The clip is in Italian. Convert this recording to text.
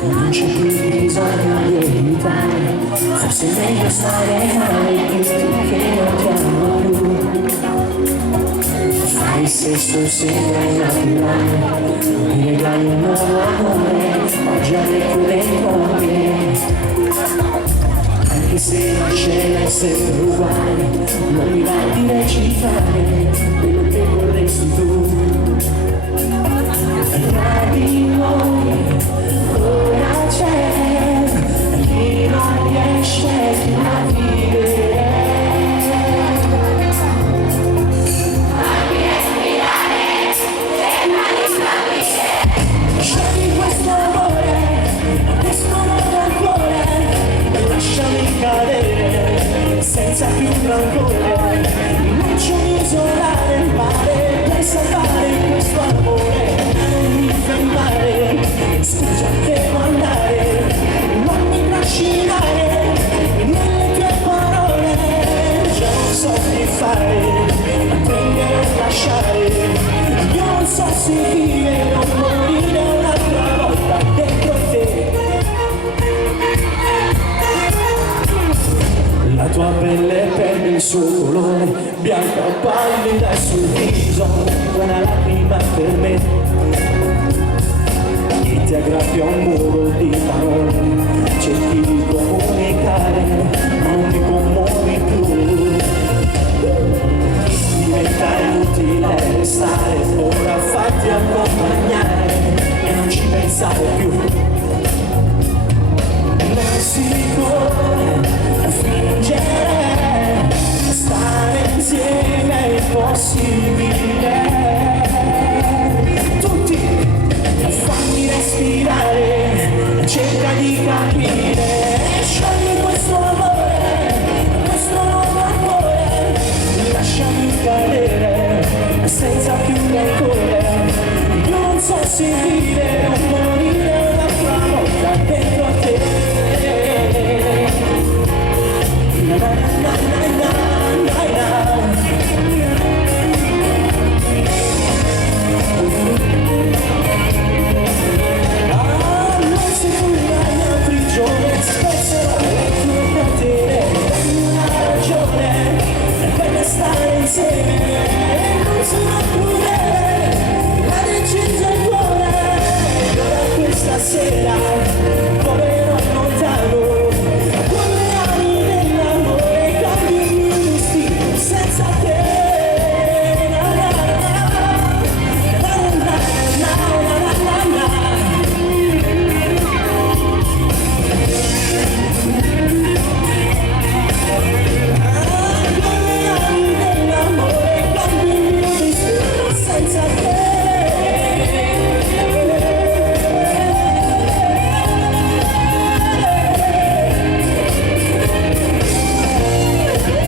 Non c'è più bisogno di evitare, forse è meglio stare ai più che non ti amo più. Fai se sto sempre naturale, mi regali un nuovo amore, oggi alle cure con me. Anche se la scena è sempre uguale, non mi va di recitare quello che vorresti tu. Tra di noi ora c'è chi non riesce più a vivere. Fammi respirare, sembra di capire. Scegli questo amore, questo nuovo cuore, e lasciami cadere senza più rancore. Non ci isolare il mare per salvare questo amore. Scusa, devo andare, non mi trascinare nelle tue parole. Già non so che fare, prendere o lasciare. Io non so se vivere o morire un'altra volta dentro te. La tua pelle perde il suo colore, bianca pallida sul viso, una lacrima per me. Ti aggrappi a un muro di parole, cerchi di comunicare